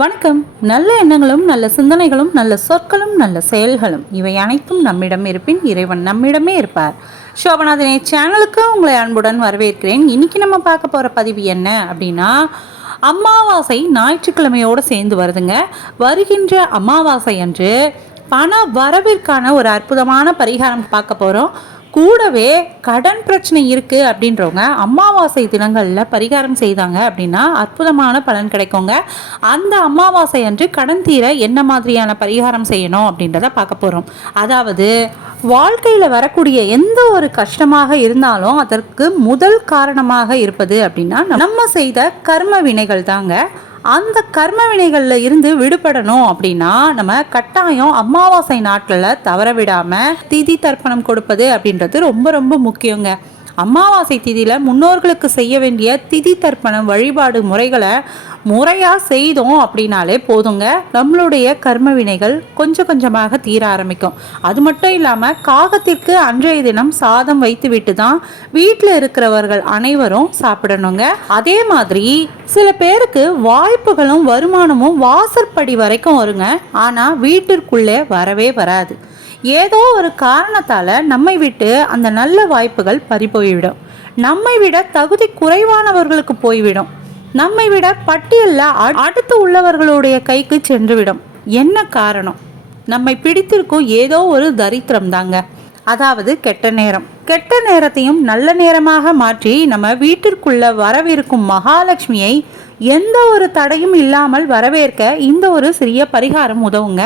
வணக்கம். நல்ல எண்ணங்களும் நல்ல சிந்தனைகளும் நல்ல சொற்களும் நல்ல செயல்களும் இவை அனைத்தும் நம்மிடம் இருப்பின் இறைவன் நம்மிடமே இருப்பார். சோபநாதனே சேனலுக்கு உங்களை அன்புடன் வரவேற்கிறேன். இன்னைக்கு நம்ம பார்க்க போகிற பதிவு என்ன அப்படின்னா அமாவாசை ஞாயிற்றுக்கிழமையோடு சேர்ந்து வருதுங்க. வருகின்ற அமாவாசை அன்று பண வரவிற்கான ஒரு அற்புதமான பரிகாரம் பார்க்க போகிறோம் கூடவே கடன் பிரச்சனை இருக்குது அப்படின்றவங்க அமாவாசை தினங்களில் பரிகாரம் செய்தாங்க அப்படின்னா அற்புதமான பலன் கிடைக்குங்க. அந்த அமாவாசை அன்று கடன் தீர என்ன மாதிரியான பரிகாரம் செய்யணும் அப்படின்றத பார்க்க போகிறோம் அதாவது வாழ்க்கையில் வரக்கூடிய எந்த ஒரு கஷ்டமாக இருந்தாலும் அதற்கு முதல் காரணமாக இருப்பது அப்படின்னா நம்ம செய்த கர்ம வினைகள் தாங்க அந்த கர்ம வினைகளில் இருந்து விடுபடணும் அப்படின்னா நம்ம கட்டாயம் அமாவாசை நாட்களில் தவற விடாமல் திதி தர்ப்பணம் கொடுப்பது அப்படின்றது ரொம்ப ரொம்ப முக்கியங்க. அமாவாசை திதியில் முன்னோர்களுக்கு செய்ய வேண்டிய திதி தர்ப்பணம் வழிபாடு முறைகளை முறையாக செய்தோம் அப்படின்னாலே போதுங்க. நம்மளுடைய கர்ம வினைகள் கொஞ்சம் கொஞ்சமாக தீர ஆரம்பிக்கும். அது மட்டும் இல்லாமல் காகத்திற்கு அன்றைய தினம் சாதம் வைத்து விட்டு தான் வீட்டில் இருக்கிறவர்கள் அனைவரும் சாப்பிடணுங்க. அதே மாதிரி சில பேருக்கு வாய்ப்புகளும் வருமானமும் வாசற்படி வரைக்கும் வருங்க. ஆனால் வீட்டிற்குள்ளே வரவே வராது. ஏதோ ஒரு காரணத்தால் நம்மை விட்டு அந்த நல்ல வாய்ப்புகள் பறி போய்விடும் நம்மை விட தகுதி குறைவானவர்களுக்கு போய்விடும். நம்மை விட பட்டியலில் அடுத்து உள்ளவர்களுடைய கைக்கு சென்றுவிடும். என்ன காரணம்? நம்மை பிடித்திருக்கும் ஏதோ ஒரு தரித்திரம் தாங்க அதாவது கெட்ட நேரம். கெட்ட நேரத்தையும் நல்ல நேரமாக மாற்றி நம்ம வீட்டிற்குள்ள வரவிருக்கும் மகாலட்சுமியை எந்த ஒரு தடையும் இல்லாமல் வரவேற்க இந்த ஒரு சிறிய பரிகாரம் உதவுங்க.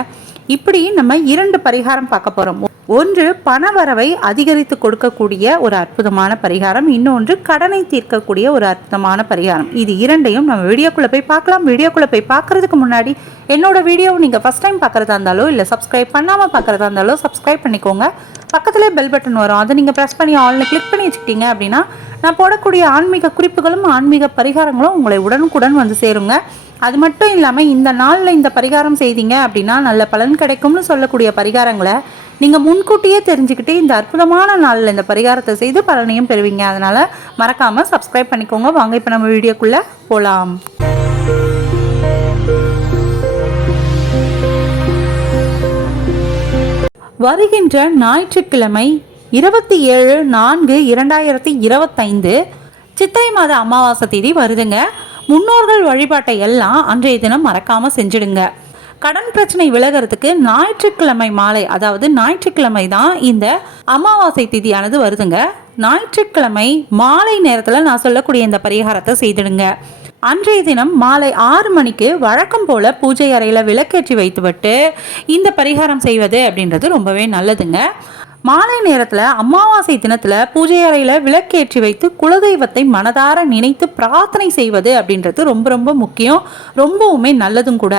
இப்படி நம்ம இரண்டு பரிகாரம் பார்க்க போறோம். ஒன்று பணவரவை அதிகரித்து கொடுக்கக்கூடிய ஒரு அற்புதமான பரிகாரம். இன்னொன்று கடனை தீர்க்கக்கூடிய ஒரு அற்புதமான பரிகாரம். இது இரண்டையும் நம்ம வீடியோக்குள்ள போய் பார்க்கலாம். வீடியோக்குள்ள போய் பார்க்கறதுக்கு முன்னாடி என்னோட வீடியோ நீங்கள் ஃபஸ்ட் டைம் பார்க்கறதா இருந்தாலோ இல்லை சப்ஸ்கிரைப் பண்ணாமல் பார்க்கறதா இருந்தாலோ சப்ஸ்கிரைப் பண்ணிக்கோங்க. பக்கத்துலேயே பெல் பட்டன் வரும். அதை நீங்கள் ப்ரெஸ் பண்ணி ஆல்னு கிளிக் பண்ணி வச்சுக்கிட்டீங்க அப்படின்னா நான் போடக்கூடிய ஆன்மீக குறிப்புகளும் ஆன்மீக பரிகாரங்களும் உங்களை உடனுக்குடன் வந்து சேருங்க. அது மட்டும் இல்லாமல் இந்த நாளில் இந்த பரிகாரம் செய்தீங்க அப்படின்னா நல்ல பலன் கிடைக்கும்னு சொல்லக்கூடிய பரிகாரங்களை நீங்கள் முன்கூட்டியே தெரிஞ்சுக்கிட்டு இந்த அற்புதமான நாளில் இந்த பரிகாரத்தை செய்து பலனையும் பெறுவீங்க. அதனால் மறக்காமல் சப்ஸ்கிரைப் பண்ணிக்கோங்க. வாங்க இப்போ நம்ம வீடியோக்குள்ளே போகலாம் வருகின்ற ஞாயிற்றுக்கிழமை இருபத்தி ஏழு நான்கு இரண்டாயிரத்தி இருபத்தைந்து சித்திரை மாத அமாவாசை தேதி வருதுங்க. முன்னோர்கள் வழிபாட்டை எல்லாம் அன்றைய தினம் மறக்காமல் செஞ்சிடுங்க. கடன் பிரச்சனை விலகிறதுக்கு ஞாயிற்றுக்கிழமை மாலை அதாவது ஞாயிற்றுக்கிழமை தான் இந்த அமாவாசை திதியானது வருதுங்க. ஞாயிற்றுக்கிழமை மாலை நேரத்தில் நான் சொல்லக்கூடிய இந்த பரிகாரத்தை செய்திடுங்க. அன்றைய தினம் மாலை ஆறு மணிக்கு வழக்கம் போல பூஜை அறையில் விளக்கேற்றி வைத்துவிட்டு இந்த பரிகாரம் செய்வது அப்படின்றது ரொம்பவே நல்லதுங்க. மாலை நேரத்தில் அமாவாசை தினத்தில் பூஜை அறையில் விளக்கேற்றி வைத்து குலதெய்வத்தை மனதார நினைத்து பிரார்த்தனை செய்வது அப்படின்றது ரொம்ப ரொம்ப முக்கியம். ரொம்பவுமே நல்லதும் கூட.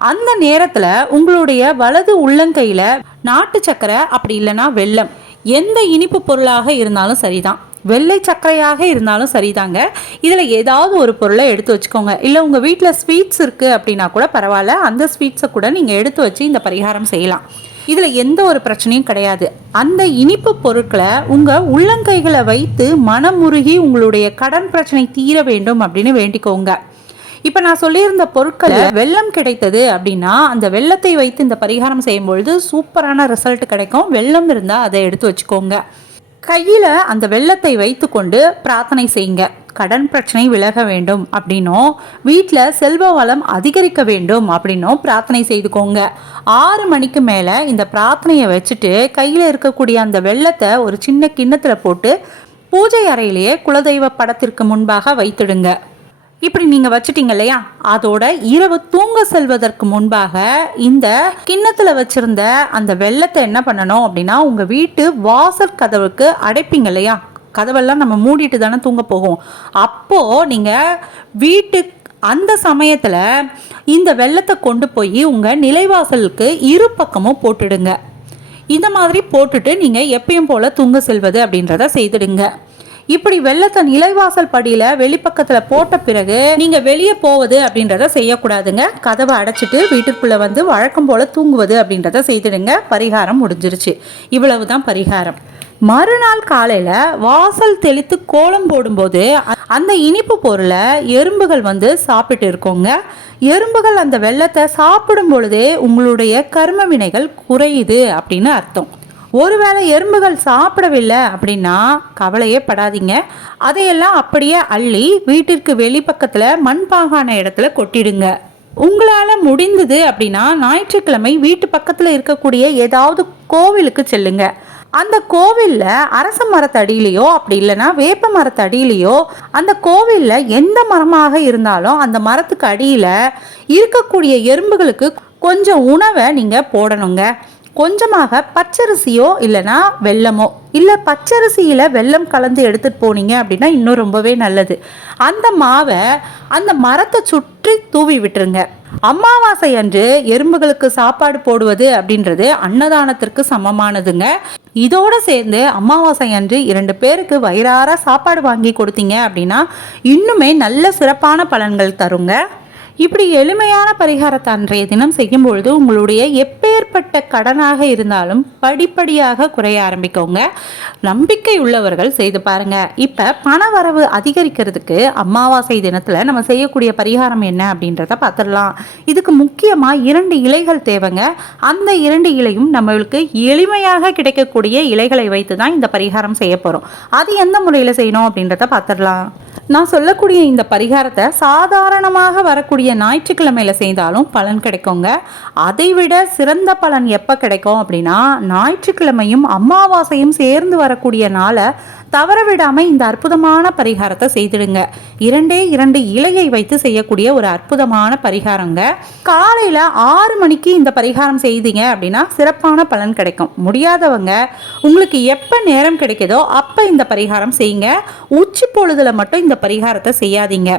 அந்த நேரத்தில் உங்களுடைய வலது உள்ளங்கையில் நாட்டு சக்கரை அப்படி இல்லைன்னா வெள்ளம் எந்த இனிப்பு பொருளாக இருந்தாலும் சரிதான். வெள்ளை சர்க்கரையாக இருந்தாலும் சரிதாங்க. இதில் ஏதாவது ஒரு பொருளை எடுத்து வச்சுக்கோங்க. இல்லை உங்கள் வீட்டில் ஸ்வீட்ஸ் இருக்குது அப்படின்னா கூட பரவாயில்ல. அந்த ஸ்வீட்ஸை கூட நீங்கள் எடுத்து வச்சு இந்த பரிகாரம் செய்யலாம். இதில் எந்த ஒரு பிரச்சனையும் கிடையாது. அந்த இனிப்பு பொருட்களை உங்கள் உள்ளங்கைகளை வைத்து மனமுருகி உங்களுடைய கடன் பிரச்சனை தீர வேண்டும் அப்படின்னு வேண்டிக்கோங்க. இப்போ நான் சொல்லியிருந்த பொருட்கள் வெள்ளம் கிடைத்தது அப்படின்னா அந்த வெள்ளத்தை வைத்து இந்த பரிகாரம் செய்யும் பொழுது சூப்பரான ரிசல்ட் கிடைக்கும். வெள்ளம் இருந்தால் அதை எடுத்து வச்சுக்கோங்க. கையில் அந்த வெள்ளத்தை வைத்துக்கொண்டு பிரார்த்தனை செய்யுங்க. கடன் பிரச்சனை விலக வேண்டும் அப்படின்னும். வீட்டில் செல்வ வளம் அதிகரிக்க வேண்டும் அப்படின்னும் பிரார்த்தனை செய்துக்கோங்க. ஆறு மணிக்கு மேலே இந்த பிரார்த்தனையை வச்சுட்டு கையில் இருக்கக்கூடிய அந்த வெள்ளத்தை ஒரு சின்ன கிண்ணத்தில் போட்டு பூஜை அறையிலேயே குலதெய்வ படத்திற்கு முன்பாக வைத்திடுங்க. இப்படி நீங்க வச்சிட்டீங்க இல்லையா? அதோட இரவு தூங்க செல்வதற்கு முன்பாக இந்த கிண்ணத்துல வச்சிருந்த அந்த வெள்ளத்தை என்ன பண்ணணும் அப்படின்னா உங்க வீட்டு வாசல் கதவுக்கு அடைப்பீங்க இல்லையா? கதவெல்லாம் நம்ம மூடிட்டு தானே தூங்க போகும். அப்போ நீங்க வீட்டு அந்த சமயத்துல இந்த வெள்ளத்தை கொண்டு போய் உங்க நிலைவாசலுக்கு இரு பக்கமும் போட்டுடுங்க. இந்த மாதிரி போட்டுட்டு நீங்கள் எப்பயும் போல் தூங்க செல்வது அப்படின்றத செய்துடுங்க. இப்படி வெள்ளத்தை நிலைவாசல் படியில வெளிப்பக்கத்துல போட்ட பிறகு நீங்க வெளியே போவது அப்படின்றத செய்யக்கூடாதுங்க. கதவை அடைச்சிட்டு வீட்டுக்குள்ள வந்து வழக்கம் போல தூங்குவது அப்படின்றத செய்துடுங்க. பரிகாரம் முடிஞ்சிருச்சு. இவ்வளவுதான் பரிகாரம். மறுநாள் காலையில் வாசல் தெளித்து கோலம் போடும்போது அந்த இனிப்பு பொருளை எறும்புகள் வந்து சாப்பிட்டு இருக்கோங்க. எறும்புகள் அந்த வெள்ளத்தை சாப்பிடும் பொழுதே உங்களுடைய கர்ம வினைகள் குறையுது அப்படின்னு அர்த்தம். ஒருவேளை எறும்புகள் சாப்பிடவில்லை அப்படின்னா கவலையே படாதீங்க. அதையெல்லாம் அப்படியே அள்ளி வீட்டிற்கு வெளிப்பக்கத்தில் மண்பாகான இடத்துல கொட்டிடுங்க. உங்களால் முடிந்தது அப்படின்னா ஞாயிற்றுக்கிழமை வீட்டு பக்கத்தில் இருக்கக்கூடிய ஏதாவது கோவிலுக்கு செல்லுங்க. அந்த கோவிலில் அரச மரத்தடியிலையோ அப்படி இல்லைன்னா வேப்ப மரத்தடியிலையோ அந்த கோவிலில் எந்த மரமாக இருந்தாலும் அந்த மரத்துக்கு அடியில் இருக்கக்கூடிய எறும்புகளுக்கு கொஞ்சம் உணவை நீங்கள் போடணுங்க. கொஞ்சமாக பச்சரிசியோ இல்லைன்னா வெல்லமோ. இல்லை பச்சரிசியில் வெல்லம் கலந்து எடுத்துகிட்டு போனீங்க அப்படின்னா இன்னும் ரொம்பவே நல்லது. அந்த மாவை அந்த மரத்தை சுற்றி தூவி விட்டுருங்க. அமாவாசை அன்று எறும்புகளுக்கு சாப்பாடு போடுவது அப்படின்றது அன்னதானத்திற்கு சமமானதுங்க. இதோடு சேர்ந்து அமாவாசை அன்று இரண்டு பேருக்கு வயிறார சாப்பாடு வாங்கி கொடுத்தீங்க அப்படின்னா இன்னுமே நல்ல சிறப்பான பலன்கள் தருங்க. இப்படி எளிமையான பரிகாரத்தை அன்றைய தினம் செய்யும்பொழுது உங்களுடைய எப்பேற்பட்ட கடனாக இருந்தாலும் படிப்படியாக குறைய ஆரம்பிக்கோங்க. நம்பிக்கை உள்ளவர்கள் செய்து பாருங்க. இப்போ பண வரவு அதிகரிக்கிறதுக்கு அமாவாசை தினத்தில் நம்ம செய்யக்கூடிய பரிகாரம் என்ன அப்படின்றத பார்த்துடலாம். இதுக்கு முக்கியமாக இரண்டு இலைகள் தேவைங்க. அந்த இரண்டு இலையும் நம்மளுக்கு எளிமையாக கிடைக்கக்கூடிய இலைகளை வைத்து தான் இந்த பரிகாரம் செய்ய போகிறோம் அது எந்த முறையில் செய்யணும் அப்படின்றத பார்த்துடலாம். நான் சொல்லக்கூடிய இந்த பரிகாரத்தை சாதாரணமாக வரக்கூடிய ஞாயிற்றுக்கிழமையில செய்தாலும் பலன் கிடைக்குங்க. அதைவிட சிறந்த பலன் எப்போ கிடைக்கும் அப்படின்னா ஞாயிற்றுக்கிழமையும் அமாவாசையும் சேர்ந்து வரக்கூடிய நாளை தவற இந்த அற்புதமான பரிகாரத்தை செய்திடுங்க. இரண்டே இரண்டு இலையை வைத்து செய்யக்கூடிய ஒரு அற்புதமான பரிகாரங்க. காலையில் ஆறு மணிக்கு இந்த பரிகாரம் செய்தீங்க அப்படின்னா சிறப்பான பலன் கிடைக்கும். முடியாதவங்க உங்களுக்கு எப்போ நேரம் கிடைக்குதோ அப்போ இந்த பரிகாரம் செய்யுங்க. உச்சி பொழுதுல மட்டும் இந்த பரிகாரத்தை செய்யாதீங்க.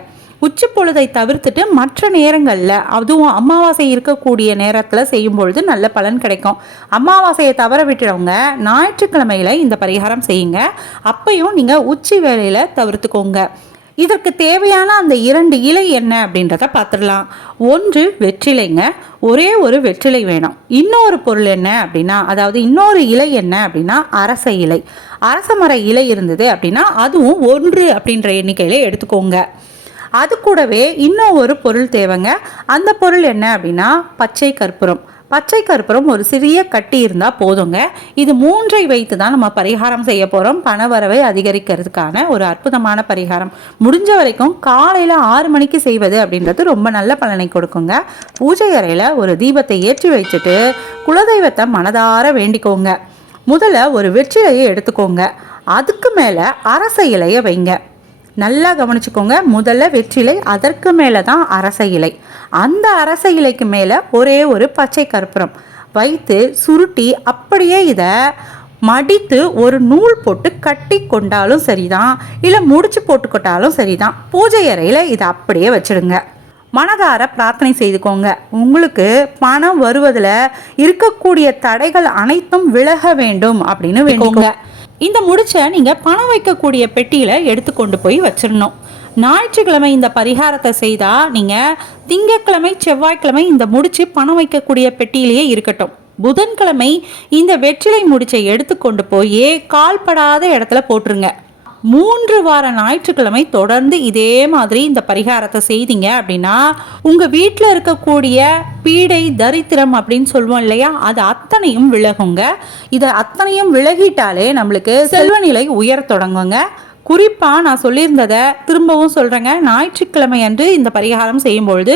உச்சி பொழுதை தவிர்த்துட்டு மற்ற நேரங்களில் அதுவும் அமாவாசை இருக்கக்கூடிய நேரத்தில் செய்யும் பொழுது நல்ல பலன் கிடைக்கும். அமாவாசையை தவற விட்டுறவங்க ஞாயிற்றுக்கிழமையில இந்த பரிகாரம் செய்யுங்க. அப்பையும் நீங்கள் உச்சி வேலையில் தவிர்த்துக்கோங்க. இதற்கு தேவையான அந்த இரண்டு இலை என்ன அப்படின்றத பார்த்துடலாம். ஒன்று வெற்றிலைங்க. ஒரே ஒரு வெற்றிலை வேணும். இன்னொரு பொருள் என்ன அப்படின்னா அதாவது இன்னொரு இலை என்ன அப்படின்னா அரச இலை. அரச மர இலை இருந்தது அப்படின்னா அதுவும் ஒன்று அப்படின்ற எண்ணிக்கையில் எடுத்துக்கோங்க. அது கூடவே இன்னும் ஒரு பொருள் தேவைங்க. அந்த பொருள் என்ன அப்படின்னா பச்சை கற்பூரம். பச்சை கற்பூரம் ஒரு சிறிய கட்டி இருந்தால் போதுங்க. இது மூன்றை வைத்து தான் நம்ம பரிகாரம் செய்ய போகிறோம் பணவரவை அதிகரிக்கிறதுக்கான ஒரு அற்புதமான பரிகாரம். முடிஞ்ச வரைக்கும் காலையில் ஆறு மணிக்கு செய்வது அப்படின்றது ரொம்ப நல்ல பலனை கொடுக்குங்க. பூஜை அறையில் ஒரு தீபத்தை ஏற்றி வச்சுட்டு குலதெய்வத்தை மனதார வேண்டிக்கோங்க. முதல்ல ஒரு வெற்றிலையை எடுத்துக்கோங்க. அதுக்கு மேலே அரச இலையை வைங்க. நல்லா கவனிச்சுக்கோங்க. முதல்ல வெற்றிலை அதற்கு மேலே தான் அரச இலை. அந்த அரச இலைக்கு மேலே ஒரே ஒரு பச்சை கற்பூரம் வைத்து சுருட்டி அப்படியே இதை மடித்து ஒரு நூல் போட்டு கட்டி கொண்டாலும் சரிதான். இல்லை முடிச்சு போட்டுக்கிட்டாலும் சரிதான். பூஜை அறையில் இதை அப்படியே வச்சிடுங்க. மனதார பிரார்த்தனை செய்துக்கோங்க. உங்களுக்கு பணம் வருவதில் இருக்கக்கூடிய தடைகள் அனைத்தும் விலக வேண்டும் அப்படின்னு வேண்டிக்கோங்க. இந்த முடிச்ச நீங்கள் பணம் வைக்கக்கூடிய பெட்டியில் எடுத்து கொண்டு போய் வச்சிடணும். ஞாயிற்றுக்கிழமை இந்த பரிகாரத்தை செய்தால் நீங்கள் திங்கட்கிழமை செவ்வாய்க்கிழமை இந்த முடிச்சு பணம் வைக்கக்கூடிய பெட்டியிலேயே இருக்கட்டும். புதன்கிழமை இந்த வெற்றிலை முடிச்சை எடுத்து கொண்டு போய் கால்படாத இடத்துல போட்டுருங்க. மூன்று வார ஞாயிற்றுக்கிழமை தொடர்ந்து இதே மாதிரி இந்த பரிகாரத்தை செய்தீங்க அப்படின்னா உங்க வீட்டில் இருக்கக்கூடிய பீடை தரித்திரம் அப்படின்னு சொல்லுவோம் இல்லையா அது அத்தனையும் விலகுங்க. இதை அத்தனையும் விலகிட்டாலே நம்மளுக்கு செல்வநிலை உயர தொடங்குங்க. குறிப்பாக நான் சொல்லியிருந்ததை திரும்பவும் சொல்கிறேங்க ஞாயிற்றுக்கிழமை அன்று இந்த பரிகாரம் செய்யும்பொழுது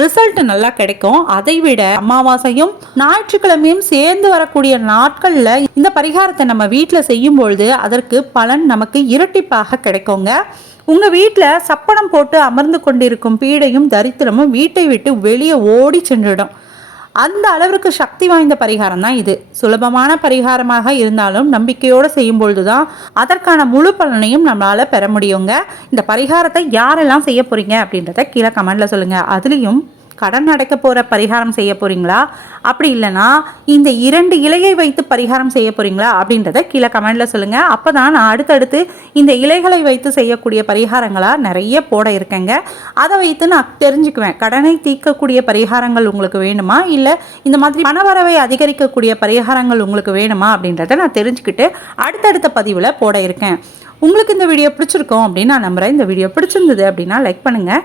ரிசல்ட் நல்லா கிடைக்கும். அதை விட அமாவாசையும் ஞாயிற்றுக்கிழமையும் சேர்ந்து வரக்கூடிய நாட்களில் இந்த பரிகாரத்தை நம்ம வீட்டில் செய்யும் பொழுது அதற்கு பலன் நமக்கு இரட்டிப்பாக கிடைக்குங்க. உங்கள் வீட்டில் சப்பனம் போட்டு அமர்ந்து கொண்டிருக்கும் பீடையும் தரித்திரமும் வீட்டை விட்டு வெளியே ஓடி சென்றுடும். அந்த அளவிற்கு சக்தி வாய்ந்த பரிகாரம் தான் இது. சுலபமான பரிகாரமாக இருந்தாலும் நம்பிக்கையோடு செய்யும் பொழுது தான் அதற்கான முழு பலனையும் நம்மளால் பெற முடியுங்க. இந்த பரிகாரத்தை யாரெல்லாம் செய்ய போகிறீங்க அப்படின்றத கீழே கமெண்டில் சொல்லுங்கள் அதுலேயும் கடன் அடைக்க போகிற பரிகாரம் செய்ய போகிறீங்களா அப்படி இல்லைன்னா இந்த இரண்டு இலையை வைத்து பரிகாரம் செய்ய போகிறீங்களா அப்படின்றத கீழே கமெண்டில் சொல்லுங்கள் அப்போ தான் நான் அடுத்தடுத்து இந்த இலைகளை வைத்து செய்யக்கூடிய பரிகாரங்களாக நிறைய போட இருக்கேங்க. அதை வைத்து நான் தெரிஞ்சுக்குவேன். கடனை தீர்க்கக்கூடிய பரிகாரங்கள் உங்களுக்கு வேணுமா? இல்லை இந்த மாதிரி பணவரவை அதிகரிக்கக்கூடிய பரிகாரங்கள் உங்களுக்கு வேணுமா? அப்படின்றத நான் தெரிஞ்சுக்கிட்டு அடுத்தடுத்த பதிவில் போட இருக்கேன். உங்களுக்கு இந்த வீடியோ பிடிச்சிருக்கோம் அப்படின்னு நான் நம்புகிறேன் இந்த வீடியோ பிடிச்சிருந்தது அப்படின்னா லைக் பண்ணுங்கள்